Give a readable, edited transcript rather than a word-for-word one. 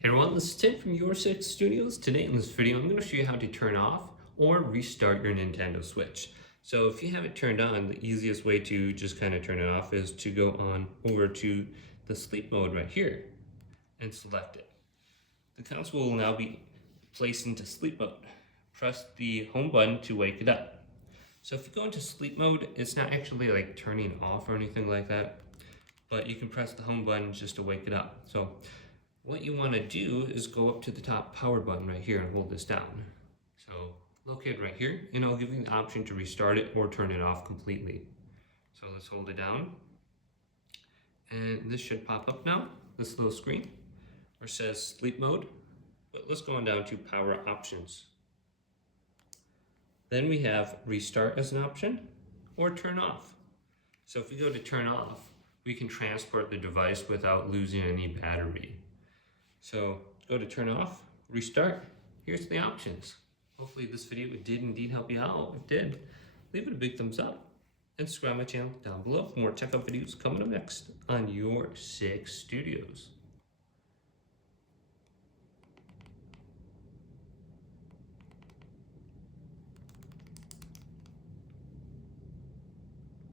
Hey everyone, this is Tim from YourSix Studios. Today in this video, I'm going to show you how to turn off or restart your Nintendo Switch. So if you have it turned on, the easiest way to just kind of turn it off is to go on over to the sleep mode right here and select it. The console will now be placed into sleep mode. Press the home button to wake it up. So if you go into sleep mode, it's not actually like turning off or anything like that, but you can press the home button just to wake it up. So what you want to do is go up to the top power button right here and hold this down. So locate right here, and it'll give you the option to restart it or turn it off completely. So let's hold it down. And this should pop up now, this little screen, where it says sleep mode. But let's go on down to power options. Then we have restart as an option or turn off. So if we go to turn off, we can transport the device without losing any battery. So go to turn off, restart, here's the options. Hopefully this video did indeed help you out. If it did, leave it a big thumbs up and subscribe my channel down below for more tech up videos coming up next on Your Six Studios.